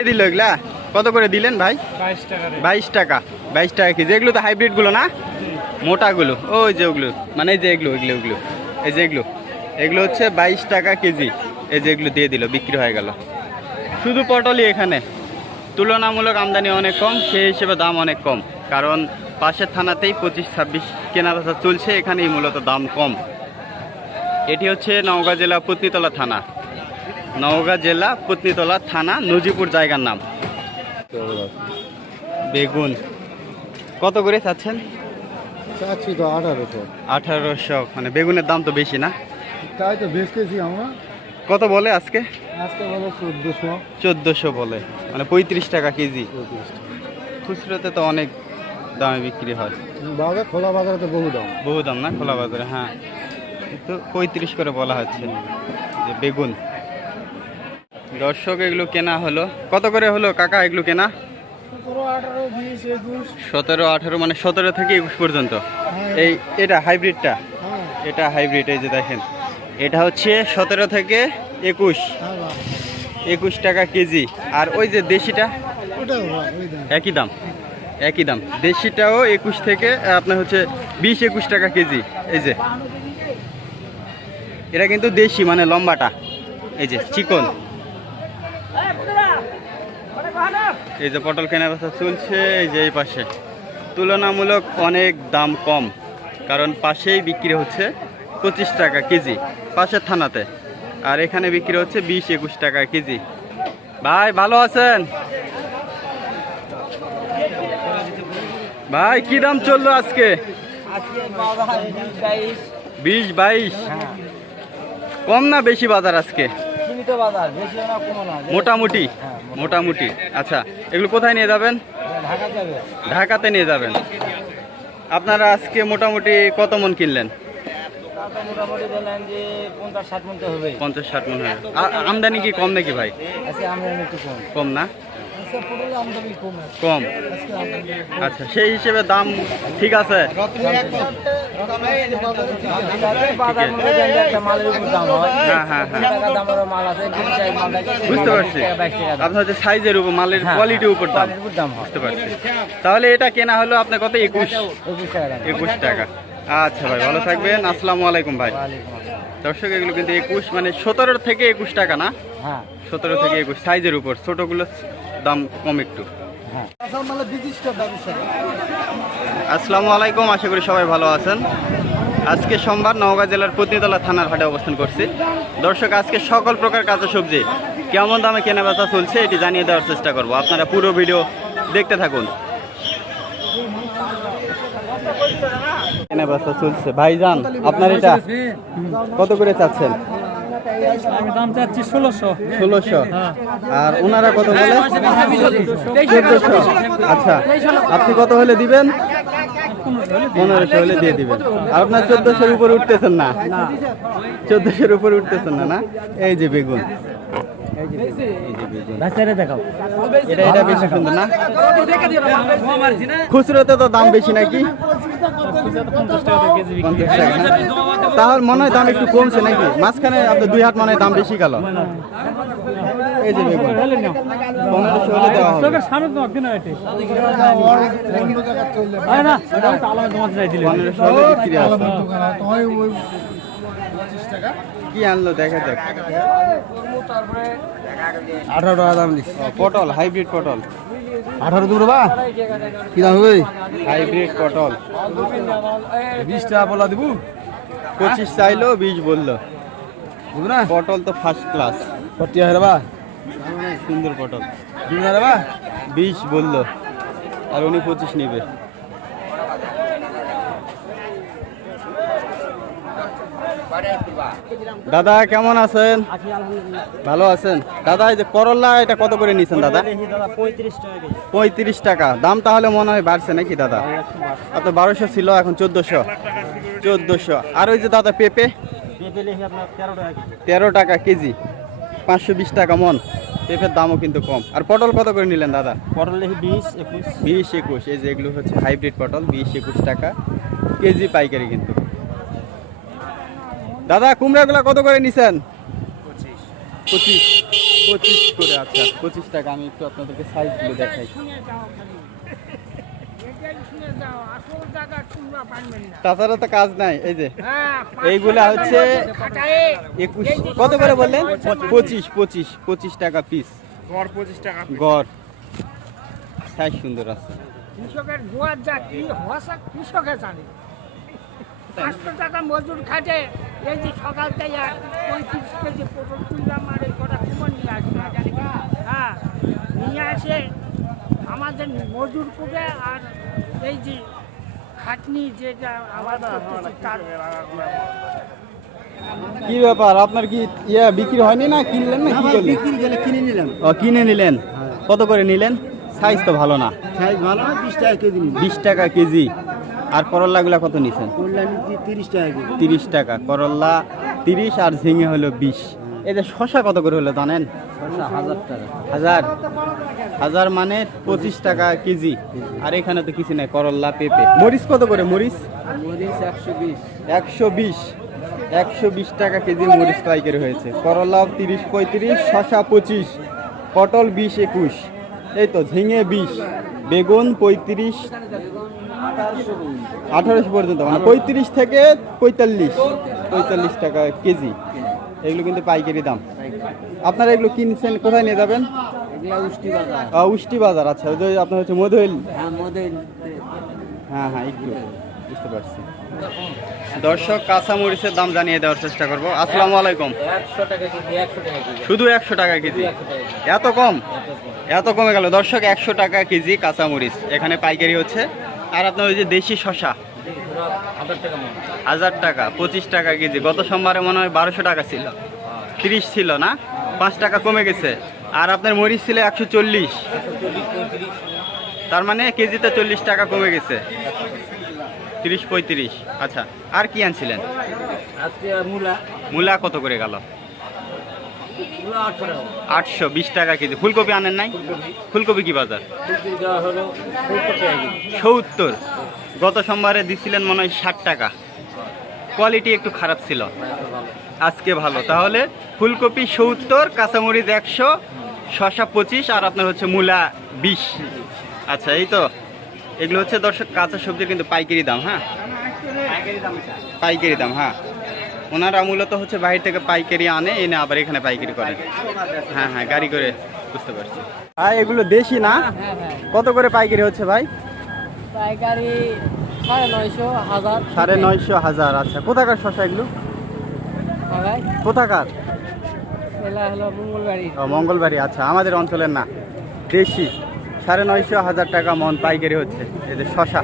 দিল এগুলা কত করে দিলেন ভাই? 22 টাকা। 22 টাকা কেজি। এগুলো তো হাইব্রিড গুলো না, মোটাগুলো, ওই যে ওগুলো, মানে এই যে এগুলো এই যে এগুলো হচ্ছে 22 টাকা কেজি। এই যে এগুলো দিয়ে দিল, বিক্রি হয়ে গেল। শুধু পটলই এখানে, তুলনামূলক আমদানি অনেক কম, সেই হিসেবে দাম অনেক কম, কারণ পাশের থানাতেই 25-26 কেনাবেচা চলছে, এখানেই মূলত দাম কম। এটি হচ্ছে নওগাঁ জেলা পত্নীতলা থানা, নওগাঁ জেলা পত্নীতলা থানা, নজিপুর জায়গার নাম। বেগুন কত করে চাচ্ছেন? চাচ্ছি তো 1800। 1800, মানে বেগুনের দাম তো বেশি না? তাই তো বেচতেছি আমরা। কত বলে আজকে? আজকে বলো 1400। 1400 বলে, মানে 35 টাকা কেজি। খুচরোতে তো অনেক দামে বিক্রি হয়। বাজার খোলা বাজারে তো বহু দাম না খোলা বাজারে? হ্যাঁ, তো 35 করে বলা হচ্ছে যে বেগুন। দর্শক, এগুলো কেনা হলো কত করে হলো কাকা? এগুলো কেনা 17, 18, মানে 17 থেকে 21 পর্যন্ত। এই এটা হাইব্রিডটা, এটা হাইব্রিড। এই যে দেখেন, এটা হচ্ছে 17 থেকে 21 টাকা কেজি। আর ওই যে দেশিটা একই দাম, একই দাম। দেশিটাও 21 থেকে আপনার হচ্ছে 20-21 টাকা কেজি। এই যে এটা কিন্তু দেশি, মানে লম্বাটা, এই যে চিকন। এই যে পটল কেনা বেচা চলছে, এই যে এই পাশে তুলনামূলক অনেক দাম কম, কারণ পাশেই বিক্রি হচ্ছে 25 টাকা কেজি পাশের থানাতে, আর এখানে বিক্রি হচ্ছে 20-21 টাকা কেজি। ভাই ভালো আছেন? ভাই কি দাম চললো আজকে? 20-22। কম না বেশি বাজার আজকে? মোটামুটি মোটামুটি। আচ্ছা, এগুলো কোথায় নিয়ে যাবেন? ঢাকাতে নিয়ে যাবেন। আপনারা আজকে মোটামুটি কত মন কিনলেন? 50-60 মন হবে। আমদানি কি কম নাকি ভাই? কম না? কম। আচ্ছা, সেই হিসেবে দাম ঠিক আছে। বুঝতে পারছি, আপনার হচ্ছে সাইজের উপর, মালের কোয়ালিটির উপর দাম। বুঝতে পারছি। তাহলে এটা কেনা হলো আপনার কত? 21 টাকা। আচ্ছা ভাই, ভালো থাকবেন। আসসালামু আলাইকুম ভাই। দর্শক, এগুলো কিন্তু 21, মানে 17 থেকে 21 টাকা না? 17 থেকে 21 সাইজের উপর, ছোটগুলো দাম কম একটু। আসসালামু আলাইকুম, আশা করি সবাই ভালো আছেন। আজকে সোমবার, নওগাঁ জেলার পত্নীতলা থানার হাটে অবস্থান করছি। দর্শক, আজকে সকল প্রকার কাঁচা সবজি কেমন দামে কেনা বেচা চলছে এটি জানিয়ে দেওয়ার চেষ্টা করব। আপনারা পুরো ভিডিও দেখতে থাকুন। কেনা বেচা চলছে। ভাইজান, আপনার এটা কত করে চাচ্ছেন? আমি দাম চাচ্ছি 1600। আর ওনারা কত বলে? 1400। আচ্ছা, আপনি কত হলে দিবেন? 1500 হলে দিয়ে দিবেন। আর আপনার 1400-র উপরে উঠতেছেন না? 1400-র উপরে উঠতেছেন না? না, এই যে বেগুন, এটা বেশি সুন্দর না? খুচরোতে তো দাম বেশি নাকি? 50 টাকা। তাহলে মনে হয় দাম একটু কমছে নাকি? মাঝখানে আপনার 2 হাত মনে হয় দাম বেশি গেল। এই যে বেগুন 1500 হলে দেওয়া হবে। 1500 হলে বিক্রি আছে। কি আনলো দেখা যাক। 18 টাকা দাম দিচ্ছি। পটল, হাইব্রিড পটল 18 দূর বা কি দাম হবে? হাইব্রিড পটল 20 টাকা বলা দিব। 25 চাইলো, 20 বললো। দিব না? পটল তো ফার্স্ট ক্লাস। 40 টাকা বা সুন্দর পটল। 2 টাকা বা 20 বললো, আর উনি 25 নিবে। দাদা কেমন আছেন? ভালো আছেন দাদা? এই যে করলা, এটা কত করে নিছেন দাদা? 35 টাকা। দাম তাহলে মনে হয় বাড়ছে নাকি দাদা? তো 1200 ছিল, এখন 1400। আর ওই যে দাদা পেঁপে 13 টাকা কেজি, 520 টাকা মন। পেঁপের দামও কিন্তু কম। আর পটল কত করে নিলেন দাদা? পটল 20-21। এই যে এগুলো হচ্ছে হাইব্রিড পটল, 20-21 টাকা কেজি পাইকারি কিন্তু। দাদা কুমড়াগুলা কত করে নিছেন? 25 25 করে। আচ্ছা 25 টাকা। আমি একটু আপনাদেরকে সাইজগুলো দেখাই। তাছাড়া তো কাজ নাই। এই যে এইগুলা হচ্ছে 21। কত করে বললেন? 25 টাকা পিস। গড় 25 টাকা। গড় সাইজ সুন্দর আছে। কৃষকের গোয়ার যা কি হওয়া কৃষকের জানে 500 টাকা মজুর খাটে। এই যে সকাল থেকে 35 কেজি পটল তুললাম আর এই কটা কুমন নিয়ে আসবে। হ্যাঁ নিয়ে আসে আমাদের মজুর করে আর এই যে খাটনি যেটা আলাদা তার কি ব্যাপার আপনার কি বিক্রি হয়নি না কিনলেন না কি করলেন? বিক্রি গেলে কিনে নিলাম। ও কিনে নিলেন। কত করে নিলেন? সাইজ তো ভালো না। সাইজ ভালো না, 20 টাকা কেজি নিলাম। 20 টাকা কেজি। আর করল্লাগুলা কত নিছেন? কল্যাণী 30 টাকা কেজি। 30 টাকা। করল্লা 30 আর ঝিঙে হলো 20। এই যে শশা কত করে হলো জানেন? 1000 টাকা। হাজার মানে 25 টাকা কেজি। আর এখানে তো কিছু নাই, করল্লা পেঁপে। মরিচ কত করে? মরিচ মরিচ 120। 120 টাকা কেজি মরিচ পাইকারি হয়েছে। করলা 30-35, শশা 25, পটল 20-21, এই তো ঝিঙে 20, বেগুন 35-1800 পর্যন্ত, মানে 35 থেকে 45 টাকা কেজি। এগুলো কিন্তু পাইকারি দাম। আপনারা এগুলো কিনছেন কোথায় নিয়ে যাবেন? এগুলা উষ্টি বাজার। উষ্টি বাজার। আচ্ছা ওই যে আপনার হচ্ছে মধুইল। হ্যাঁ মধ্যে। হ্যাঁ একটু বুঝতে পারছি। দর্শক কাঁচা মরিচের দাম জানিয়ে দেওয়ার চেষ্টা করবো। আসসালামু আলাইকুম। 100 টাকা কেজি। 100 টাকা কেজি। শুধু 100 টাকা কেজি? এত কম? এত কমে গেল দর্শক। 100 টাকা কেজি কাঁচা মরিচ এখানে পাইকারি হচ্ছে। আর আপনার ওই যে দেশি শশা 1000 টাকা, 25 টাকা কেজি। গত সোমবারে মনে হয় 1200 টাকা ছিল, 30 ছিল না, 5 টাকা কমে গেছে। আর আপনার মরিচ ছিল 140, তার মানে কেজিতে 40 টাকা কমে গেছে, 30-35। আচ্ছা আর কি আনছিলেন? আজকে মূলা। মূলা কত করে গেল? মূলা 800 টাকা। 820 টাকা কেজি। ফুলকপি আনেন নাই? ফুলকপি কি বাজার? ফুলকপি দেওয়া হলো 70 টাকা কেজি। 70। গত সোমবারে দিছিলেন মনে হয় 60 টাকা। কোয়ালিটি একটু খারাপ ছিল, আজকে ভালো। তাহলে ফুলকপি 70, কাঁচামরিচ 100, শসা 25 আর আপনার হচ্ছে মূলা 20। আচ্ছা এই তো এগুলো হচ্ছে দর্শক কাঁচা সবজির কিন্তু পাইকারি দাম। হ্যাঁ পাইকারি দাম। হ্যাঁ ওনারা মূলত হচ্ছে বাইরে থেকে পাইকারি আনে, এনে আবার এখানে পাইকারি করে। হ্যাঁ গাড়ি করে। বুঝতে পারছি। ভাই এগুলো দেশি না? কত করে পাইকারি হচ্ছে ভাই? পাইকারি 950, 1000। 950, 1000। আচ্ছা কোথাকার শসা এগুলো? কোথাকার? এলা হলো মঙ্গলবাড়ি। মঙ্গলবাড়ি। আচ্ছা আমাদের অঞ্চলের না, দেশি। 950, 1000 টাকা মন পাইকারি হচ্ছে এই যে শসা।